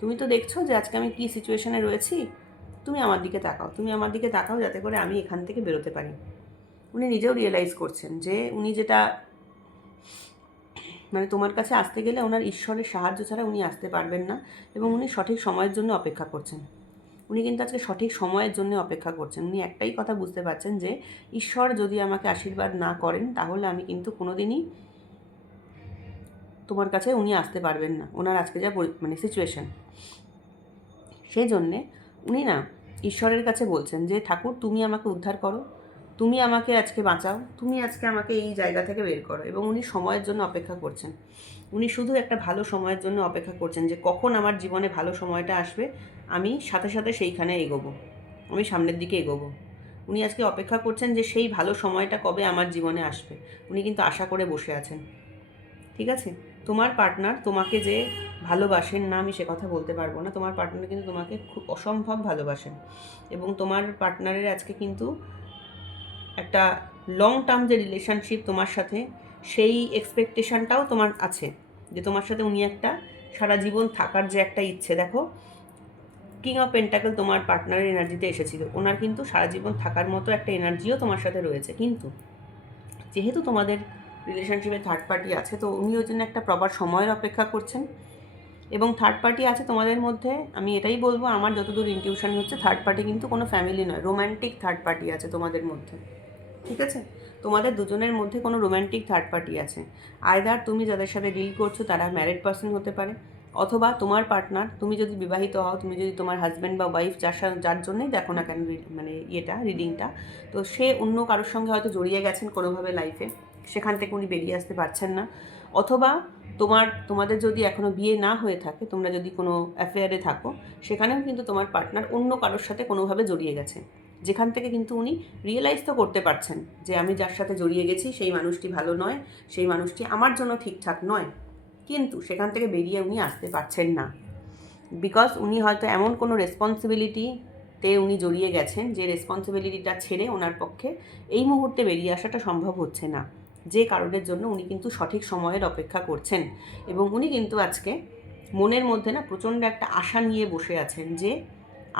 তুমি তো দেখছো যে আজকে আমি কী সিচুয়েশনে রয়েছি, তুমি আমার দিকে তাকাও, তুমি আমার দিকে তাকাও যাতে করে আমি এখান থেকে বেরোতে পারি। উনি নিজেও রিয়েলাইজ করছেন যে উনি যেটা মানে তোমার কাছে আসতে গেলে ওনার ঈশ্বরের সাহায্য ছাড়া উনি আসতে পারবেন না, এবং উনি সঠিক সময়ের জন্য অপেক্ষা করছেন। উনি কিন্তু আজকে সঠিক সময়ের জন্য অপেক্ষা করছেন। উনি একটাই কথা বুঝতে পারছেন যে ঈশ্বর যদি আমাকে আশীর্বাদ না করেন তাহলে আমি কিন্তু কোনোদিনই তোমার কাছে উনি আসতে পারবেন না, ওনার আজকে যা মানে সিচুয়েশান। সেই জন্যে উনি না ঈশ্বরের কাছে বলছেন যে ঠাকুর তুমি আমাকে উদ্ধার করো, তুমি আমাকে আজকে বাঁচাও, তুমি আজকে আমাকে এই জায়গা থেকে বের করো। এবং উনি সময়ের জন্য অপেক্ষা করছেন, উনি শুধু একটা ভালো সময়ের জন্য অপেক্ষা করছেন যে কখন আমার জীবনে ভালো সময়টা আসবে, আমি সাথে সাথে সেইখানে এগোবো, আমি সামনের দিকে এগোবো। উনি আজকে অপেক্ষা করছেন যে সেই ভালো সময়টা কবে আমার জীবনে আসবে, উনি কিন্তু আশা করে বসে আছেন। ঠিক আছে, তোমার পার্টনার তোমাকে যে ভালোবাসেন না আমি সে কথা বলতে পারবো না, তোমার পার্টনার কিন্তু তোমাকে খুব অসম্ভব ভালোবাসেন। এবং তোমার পার্টনারের আজকে কিন্তু একটা লং টার্ম যে রিলেশনশিপ তোমার সাথে, সেই এক্সপেকটেশনটাও তোমার আছে যে তোমার সাথে উনি একটা সারা জীবন থাকার যে একটা ইচ্ছে। দেখো, কিং অফ পেন্টাকেল তোমার পার্টনারের এনার্জিতে এসেছিল, ওনার কিন্তু সারা জীবন থাকার মতো একটা এনার্জিও তোমার সাথে রয়েছে। কিন্তু যেহেতু তোমাদের রিলেশনশিপে থার্ড পার্টি আছে, তো উনি ওই জন্য একটা প্রপার সময়ের অপেক্ষা করছেন। এবং থার্ড পার্টি আছে তোমাদের মধ্যে, আমি এটাই বলবো, আমার যতদূর ইনটিউশন হচ্ছে থার্ড পার্টি কিন্তু কোনো ফ্যামিলি নয়, রোম্যান্টিক থার্ড পার্টি আছে তোমাদের মধ্যে। ঠিক আছে, তোমাদের দুজনের মধ্যে কোনো রোম্যান্টিক থার্ড পার্টি আছে। আইদার তুমি যাদের সাথে ডিল করছো তারা ম্যারিড পার্সন হতে পারে, অথবা তোমার পার্টনার, তুমি যদি বিবাহিত হও, তুমি যদি তোমার হাজব্যান্ড বা ওয়াইফ যার জন্যই দেখো না কেন মানে রিডিংটা, তো সে অন্য কারোর সঙ্গে হয়তো জড়িয়ে গেছেন কোনোভাবে লাইফে, সেখান থেকে উনি বেরিয়ে আসতে পারছেন না। অথবা তোমাদের যদি এখনও বিয়ে না হয়ে থাকে, তোমরা যদি কোনো অ্যাফেয়ারে থাকো, সেখানেও কিন্তু তোমার পার্টনার অন্য কারোর সাথে কোনোভাবে জড়িয়ে গেছে, যেখান থেকে কিন্তু উনি রিয়েলাইজ তো করতে পারছেন যে আমি যার সাথে জড়িয়ে গেছি সেই মানুষটি ভালো নয়, সেই মানুষটি আমার জন্য ঠিকঠাক নয়, কিন্তু সেখান থেকে বেরিয়ে উনি আসতে পারছেন না। বিকজ উনি হয়তো এমন কোনো রেসপন্সিবিলিটিতে উনি জড়িয়ে গেছেন যে রেসপন্সিবিলিটিটা ছেড়ে ওনার পক্ষে এই মুহূর্তে বেরিয়ে আসাটা সম্ভব হচ্ছে না, যে কারণের জন্য উনি কিন্তু সঠিক সময়ের অপেক্ষা করছেন। এবং উনি কিন্তু আজকে মনের মধ্যে না প্রচণ্ড একটা আশা নিয়ে বসে আছেন যে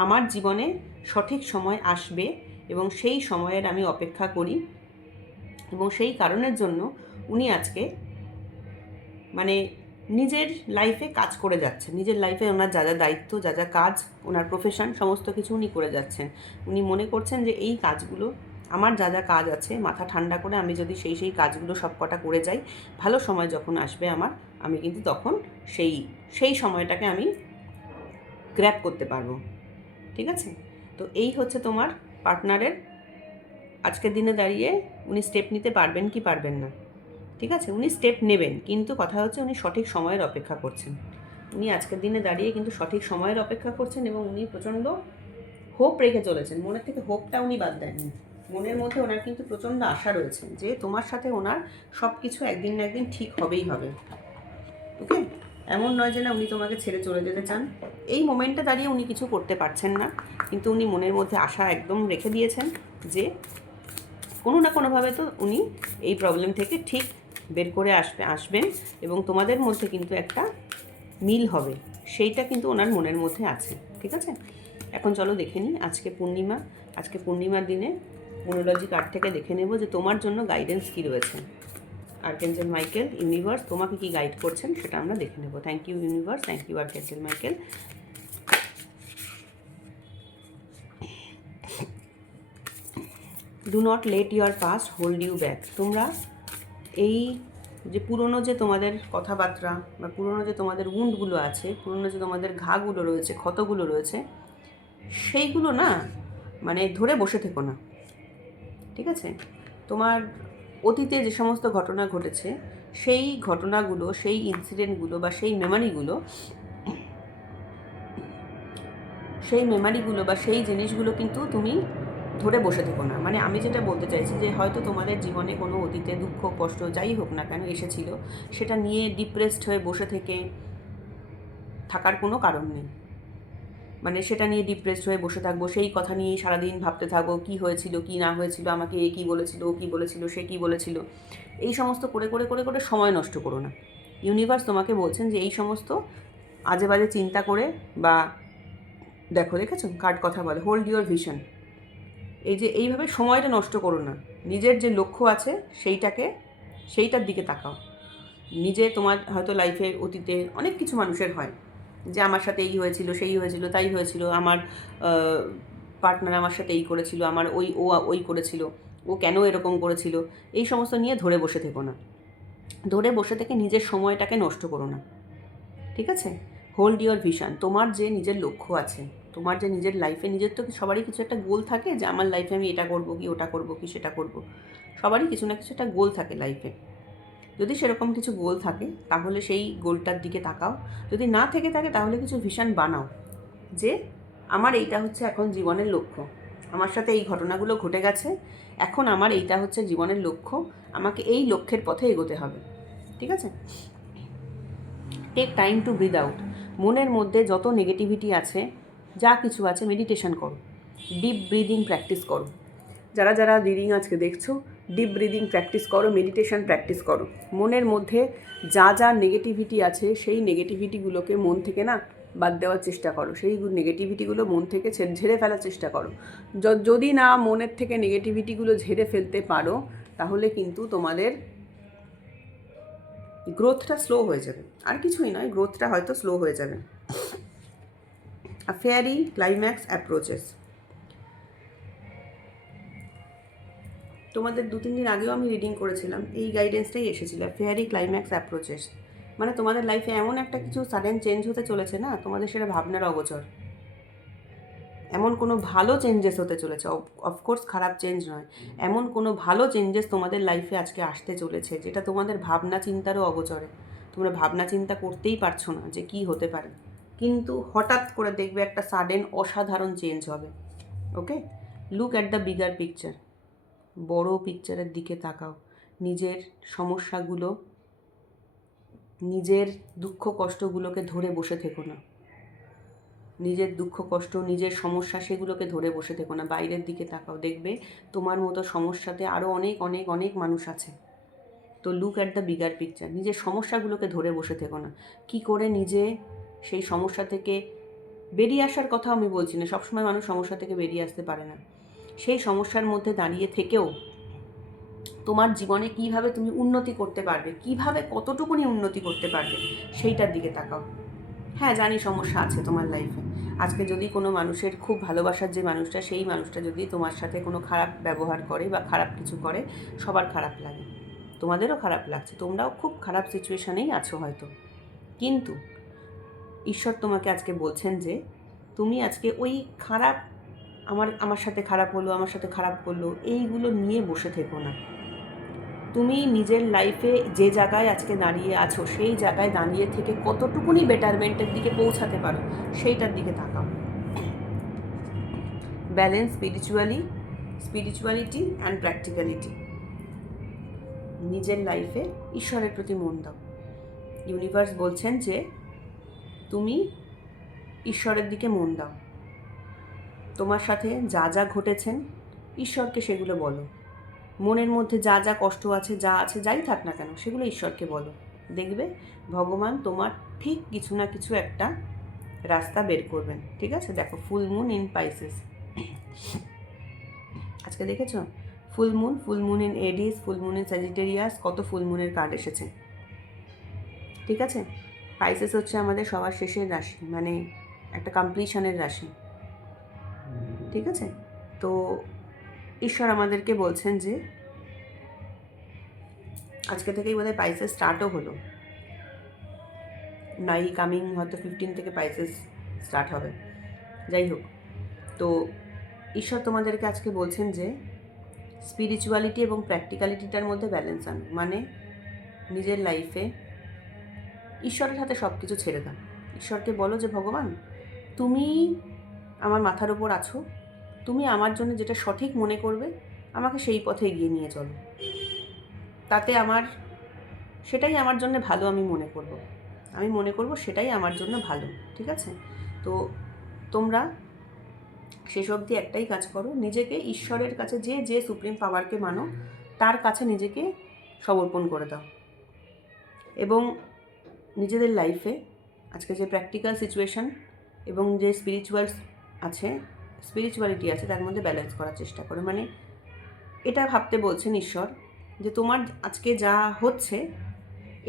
আমার জীবনে সঠিক সময় আসবে এবং সেই সময়ের আমি অপেক্ষা করি। এবং সেই কারণের জন্য উনি আজকে মানে নিজের লাইফে কাজ করে যাচ্ছেন, নিজের লাইফে ওনার যা যা দায়িত্ব, যা যা কাজ, ওনার প্রফেশন, সমস্ত কিছু উনি করে যাচ্ছেন। উনি মনে করছেন যে এই কাজগুলো, আমার যা যা কাজ আছে, মাথা ঠান্ডা করে আমি যদি সেই কাজগুলো সব কটা করে যাই, ভালো সময় যখন আসবে আমার, আমি কিন্তু তখন সেই সময়টাকে আমি গ্র্যাব করতে পারবো। ঠিক আছে, তো এই হচ্ছে তোমার পার্টনারের আজকের দিনে দাঁড়িয়ে উনি স্টেপ নিতে পারবেন কি পারবেন না। ঠিক আছে, উনি স্টেপ নেবেন, কিন্তু কথা হচ্ছে উনি সঠিক সময়ের অপেক্ষা করছেন। উনি আজকের দিনে দাঁড়িয়ে কিন্তু সঠিক সময়ের অপেক্ষা করছেন এবং উনি প্রচণ্ড হোপ রেখে চলেছেন, মনের থেকে হোপটা উনি বাদ দেননি। মনের মধ্যে ওনার কিন্তু প্রচণ্ড আশা রয়েছে যে তোমার সাথে ওনার সব কিছু একদিন না একদিন ঠিক হবেই হবে। ওকে, এমন নয় যে না উনি তোমাকে ছেড়ে চলে যেতে চান। এই মোমেন্টে দাঁড়িয়ে উনি কিছু করতে পারছেন না, কিন্তু উনি মনের মধ্যে আশা একদম রেখে দিয়েছেন যে কোনো না কোনোভাবে তো উনি এই প্রবলেম থেকে ঠিক বের করে আসবেন এবং তোমাদের মধ্যে কিন্তু একটা মিল হবে, সেইটা কিন্তু ওনার মনের মধ্যে আছে। ঠিক আছে, এখন চলো দেখে নিই আজকে পূর্ণিমার দিনে মনোলজি কার্ড থেকে দেখে নেব যে তোমার জন্য গাইডেন্স কী রয়েছে। আর্কেঞ্জেল মাইকেল, ইউনিভার্স তোমাকে কি গাইড করছেন সেটা আমরা দেখে নেব। Thank you universe, thank you archangel Michael. Do not let your past hold you back. তোমরা এই যে পুরনো যে তোমাদের কথাবার্তা বা পুরনো যে তোমাদের উন্ডগুলো আছে, পুরনো যে তোমাদের ঘাগুলো রয়েছে, ক্ষতগুলো রয়েছে, সেইগুলো না মানে ধরে বসে থেকো না। ঠিক আছে, তোমার অতীতে যে সমস্ত ঘটনা ঘটেছে, সেই ঘটনাগুলো, সেই ইনসিডেন্টগুলো বা সেই মেমারিগুলো বা সেই জিনিসগুলো কিন্তু তুমি ধরে বসে থেকো না। মানে আমি যেটা বলতে চাইছি যে হয়তো তোমাদের জীবনে কোনো অতীতে দুঃখ কষ্ট যাই হোক না কেন এসেছিল, সেটা নিয়ে ডিপ্রেসড হয়ে বসে থাকার কোনো কারণ নেই। মানে সেটা নিয়ে ডিপ্রেসড হয়ে বসে থাকবো, সেই কথা নিয়েই সারাদিন ভাবতে থাকবো কী হয়েছিল কী না হয়েছিল, আমাকে এ কী বলেছিল, ও কী বলেছিল, সে কী বলেছিল, এই সমস্ত করে করে করে করে সময় নষ্ট করো না। ইউনিভার্স তোমাকে বলছেন যে এই সমস্ত আজে বাজে চিন্তা করে বা দেখেছো কার্ড কথা বলে হোল্ড ইউর ভিশন, এই যে এইভাবে সময়টা নষ্ট করো না, নিজের যে লক্ষ্য আছে সেইটার দিকে তাকাও। তোমার হয়তো লাইফে অতীতে অনেক কিছু মানুষের হয় যে আমার সাথে এই হয়েছিল, সেই হয়েছিল, তাই হয়েছিল, আমার পার্টনার আমার সাথে এই করেছিল, আমার ওই করেছিল, ও কেন এরকম করেছিল, এই সমস্ত নিয়ে ধরে বসে থেকো না। ধরে বসে থেকে নিজের সময়টাকে নষ্ট করো না, ঠিক আছে? Hold your vision. তোমার যে নিজের লক্ষ্য আছে, তোমার যে নিজের লাইফে, নিজের তো সবারই কিছু একটা গোল থাকে যে আমার লাইফে আমি এটা করবো কি ওটা করবো কি সেটা করবো, সবারই কিছু না কিছু একটা গোল থাকে লাইফে। যদি সেরকম কিছু গোল থাকে তাহলে সেই গোলটার দিকে তাকাও, যদি না থেকে থাকে তাহলে কিছু ভিশন বানাও যে আমার এইটা হচ্ছে এখন জীবনের লক্ষ্য, আমার সাথে এই ঘটনাগুলো ঘটে গেছে, এখন আমার এইটা হচ্ছে জীবনের লক্ষ্য, আমাকে এই লক্ষ্যের পথে এগোতে হবে, ঠিক আছে? Take time to breathe out. মনের মধ্যে যত নেগেটিভিটি আছে, যা কিছু আছে, মেডিটেশন করো, ডিপ ব্রিদিং প্র্যাকটিস করো। যারা যারা রিডিং আজকে দেখছো, ডিপ ব্রিদিং প্র্যাকটিস করো, মেডিটেশন প্র্যাকটিস করো। মনের মধ্যে যা যা নেগেটিভিটি আছে সেই নেগেটিভিটিগুলোকে মন থেকে না বাদ দেওয়ার চেষ্টা করো, সেই নেগেটিভিটিগুলো মন থেকে ঝেড়ে ফেলার চেষ্টা করো। যদি না মনের থেকে নেগেটিভিটিগুলো ঝেড়ে ফেলতে পারো তাহলে কিন্তু তোমাদের গ্রোথটা স্লো হয়ে যাবে, আর কিছুই নয়, গ্রোথটা হয়তো স্লো হয়ে যাবে। আ ফেয়ারি ক্লাইম্যাক্স অ্যাপ্রোচেস। তোমাদের 2-3 দিন আগেও আমি রিডিং করেছিলাম, এই গাইডেন্সটাই এসেছিল, ফেয়ারি ক্লাইম্যাক্স অ্যাপ্রোচেস। মানে তোমাদের লাইফে এমন একটা কিছু সাডেন চেঞ্জ হতে চলেছে না, তোমাদের সেটা ভাবনার অগোচর, এমন কোনো ভালো চেঞ্জেস হতে চলেছে, অফকোর্স খারাপ চেঞ্জ নয়, এমন কোনো ভালো চেঞ্জেস তোমাদের লাইফে আজকে আসতে চলেছে যেটা তোমাদের ভাবনা চিন্তারও অগোচরে, তোমরা ভাবনা চিন্তা করতেই পারছো না যে কী হতে পারে, কিন্তু হঠাৎ করে দেখবে একটা সাডেন অসাধারণ চেঞ্জ হবে। Okay, look at the bigger picture. বড় পিকচারের দিকে তাকাও, নিজের সমস্যাগুলো, নিজের দুঃখ কষ্টগুলোকে ধরে বসে থেকো না, নিজের দুঃখ কষ্ট, নিজের সমস্যা সেগুলোকে ধরে বসে থেকো না, বাইরের দিকে তাকাও, দেখবে তোমার মতো সমস্যাতে আরও অনেক অনেক অনেক মানুষ আছে। তো look at the bigger picture, নিজের সমস্যাগুলোকে ধরে বসে থেকো না, কী করে নিজে সেই সমস্যা থেকে বেরিয়ে আসার কথা আমি বলছি না, সবসময় মানুষ সমস্যা থেকে বেরিয়ে আসতে পারে না, সেই সমস্যার মধ্যে দাঁড়িয়ে থেকেও তোমার জীবনে কীভাবে তুমি উন্নতি করতে পারবে, কীভাবে কতটুকুনি উন্নতি করতে পারবে সেইটার দিকে তাকাও। হ্যাঁ, জানি সমস্যা আছে তোমার লাইফে, আজকে যদি কোনো মানুষের খুব ভালোবাসার যে মানুষটা, সেই মানুষটা যদি তোমার সাথে কোনো খারাপ ব্যবহার করে বা খারাপ কিছু করে, সবার খারাপ লাগে, তোমাদেরও খারাপ লাগছে, তোমরাও খুব খারাপ সিচুয়েশানেই আছো হয়তো, কিন্তু ঈশ্বর তোমাকে আজকে বলছেন যে তুমি আজকে ওই খারাপ, আমার সাথে খারাপ হলো, আমার সাথে খারাপ করলো, এইগুলো নিয়ে বসে থেকো না, তুমি নিজের লাইফে যে জায়গায় আজকে দাঁড়িয়ে আছো সেই জায়গায় দাঁড়িয়ে থেকে কতটুকুনি বেটারমেন্টের দিকে পৌঁছাতে পারো সেইটার দিকে তাকাও। Balance spirituality and practicality. নিজের লাইফে ঈশ্বরের প্রতি মন দাও। ইউনিভার্স বলছেন যে তুমি ঈশ্বরের দিকে মন দাও, তোমার সাথে যা যা ঘটেছেন ঈশ্বরকে সেগুলো বলো, মনের মধ্যে যা যা কষ্ট আছে, যা আছে, যাই থাক না কেন সেগুলো ঈশ্বরকে বলো, দেখবে ভগবান তোমার ঠিক কিছু না কিছু একটা রাস্তা বের করবেন, ঠিক আছে? দেখো, ফুল মুন ইন পাইসেস আজকে দেখেছো, full moon in Aedes, full moon in Sagittarius, কত ফুল মুনের কার্ড এসেছে, ঠিক আছে? পাইসেস হচ্ছে আমাদের সবার শেষের রাশি, মানে একটা কমপ্লিশনের রাশি, ঠিক আছে? তো ঈশ্বর আমাদেরকে বলছেন যে আজকে থেকেই বোধহয় পাইসেস স্টার্টও হলো, নাই কামিং হয়তো 15 থেকে পাইসেস স্টার্ট হবে, যাই হোক। তো ঈশ্বর তোমাদেরকে আজকে বলছেন যে স্পিরিচুয়ালিটি এবং প্র্যাকটিক্যালিটিটার মধ্যে ব্যালেন্স আনো, মানে নিজের লাইফে ঈশ্বরের হাতে সব কিছু ছেড়ে দাও, ঈশ্বরকে বলো যে ভগবান তুমি আমার মাথার ওপর আছো, তুমি আমার জন্য যেটা সঠিক মনে করবে আমাকে সেই পথে এগিয়ে নিয়ে চলো, তাতে সেটাই আমার জন্য ভালো, আমি মনে করব সেটাই আমার জন্য ভালো, ঠিক আছে? তো তোমরা শেষ অবধি একটাই কাজ করো, নিজেকে ঈশ্বরের কাছে, যে সুপ্রিম পাওয়ারকে মানো তার কাছে নিজেকে সমর্পণ করে দাও, এবং নিজেদের লাইফে আজকে যে প্র্যাকটিক্যাল সিচুয়েশান এবং যে স্পিরিচুয়ালিটি আছে তার মধ্যে ব্যালেন্স করার চেষ্টা করো, মানে এটা ভাবতে বলছেন ঈশ্বর যে তোমার আজকে যা হচ্ছে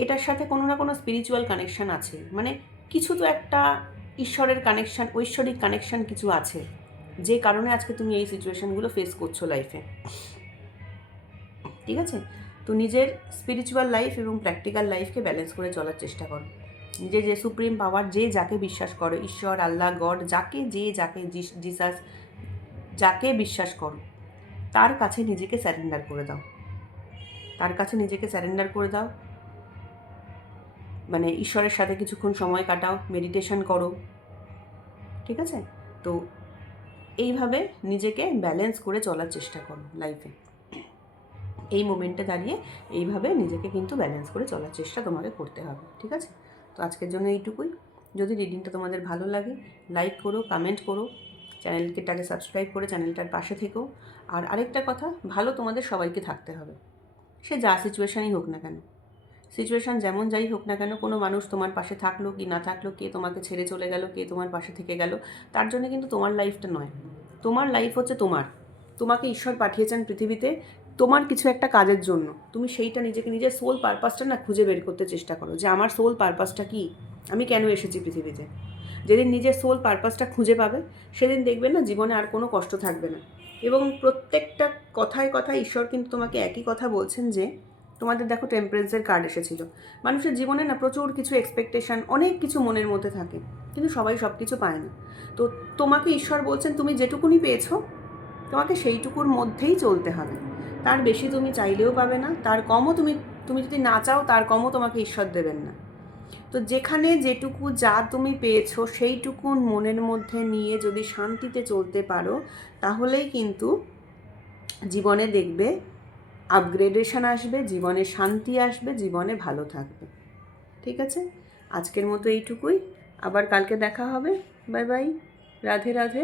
এটার সাথে কোনো না কোনো স্পিরিচুয়াল কানেকশান আছে, মানে কিছু তো একটা ঈশ্বরের কানেকশান, ঐশ্বরিক কানেকশান কিছু আছে, যে কারণে আজকে তুমি এই সিচুয়েশানগুলো ফেস করছো লাইফে, ঠিক আছে? তো তো নিজের স্পিরিচুয়াল লাইফ এবং প্র্যাকটিক্যাল লাইফকে ব্যালেন্স করে চলার চেষ্টা করো। নিজে যে সুপ্রিম পাওয়ার, যে যাকে বিশ্বাস করো, ঈশ্বর, আল্লাহ, গড, যাকে জিসাস, যাকে বিশ্বাস করো, তার কাছে নিজেকে স্যারেন্ডার করে দাও। তার কাছে নিজেকে স্যারেন্ডার করে দাও, মানে ঈশ্বরের সাথে কিছুক্ষণ সময় কাটাও, মেডিটেশন করো, ঠিক আছে? তো এইভাবে নিজেকে ব্যালেন্স করে চলার চেষ্টা করো লাইফে। এই মোমেন্টে দাঁড়িয়ে এইভাবে নিজেকে কিন্তু ব্যালেন্স করে চলার চেষ্টা তোমাকে করতে হবে, ঠিক আছে? তো আজকের জন্য এইটুকুই। যদি রিডিংটা তোমাদের ভালো লাগে, লাইক করো, কমেন্ট করো, চ্যানেলটাকে সাবস্ক্রাইব করে চ্যানেলটার পাশে থেকো। আর আরেকটা কথা, ভালো তোমাদের সবাইকে থাকতে হবে, সে যা সিচুয়েশানই হোক না কেন। সিচুয়েশান যেমন যাই হোক না কেন, কোনো মানুষ তোমার পাশে থাকলো কি না থাকলো, কে তোমাকে ছেড়ে চলে গেল, কে তোমার পাশে থেকে গেল, তার জন্য কিন্তু তোমার লাইফটা নয়। তোমার লাইফ হচ্ছে তোমার। তোমাকে ঈশ্বর পাঠিয়েছেন পৃথিবীতে তোমার কিছু একটা কাজের জন্য। তুমি সেইটা নিজেকে, নিজের সোল পারপাসটা না খুঁজে বের করতে চেষ্টা করো, যে আমার সোল পারপাসটা কী, আমি কেন এসেছি পৃথিবীতে। যেদিন নিজের সোল পারপাসটা খুঁজে পাবে, সেদিন দেখবে না জীবনে আর কোনো কষ্ট থাকবে না। এবং প্রত্যেকটা কথায় কথায় ঈশ্বর কিন্তু তোমাকে একই কথা বলছেন, যে তোমাদের দেখো টেম্পারেন্সের কার্ড এসেছিল। মানুষের জীবনে না প্রচুর কিছু এক্সপেকটেশন, অনেক কিছু মনের মধ্যে থাকে, কিন্তু সবাই সব কিছু পায় না। তো তোমাকে ঈশ্বর বলছেন তুমি যেটুকুনি পেয়েছো, তোমাকে সেইটুকুর মধ্যেই চলতে হবে। তার বেশি তুমি চাইলেও পাবে না, তার কমও তুমি যদি না চাও, তার কমও তোমাকে ঈশ্বর দেবেন না। তো যেখানে যেটুকু যা তুমি পেয়েছো, সেইটুকু মনের মধ্যে নিয়ে যদি শান্তিতে চলতে পারো, তাহলেই কিন্তু জীবনে দেখবে আপগ্রেডেশন আসবে, জীবনে শান্তি আসবে, জীবনে ভালো থাকবে, ঠিক আছে? আজকের মতো এইটুকুই, আবার কালকে দেখা হবে। Bye bye, Radhe Radhe.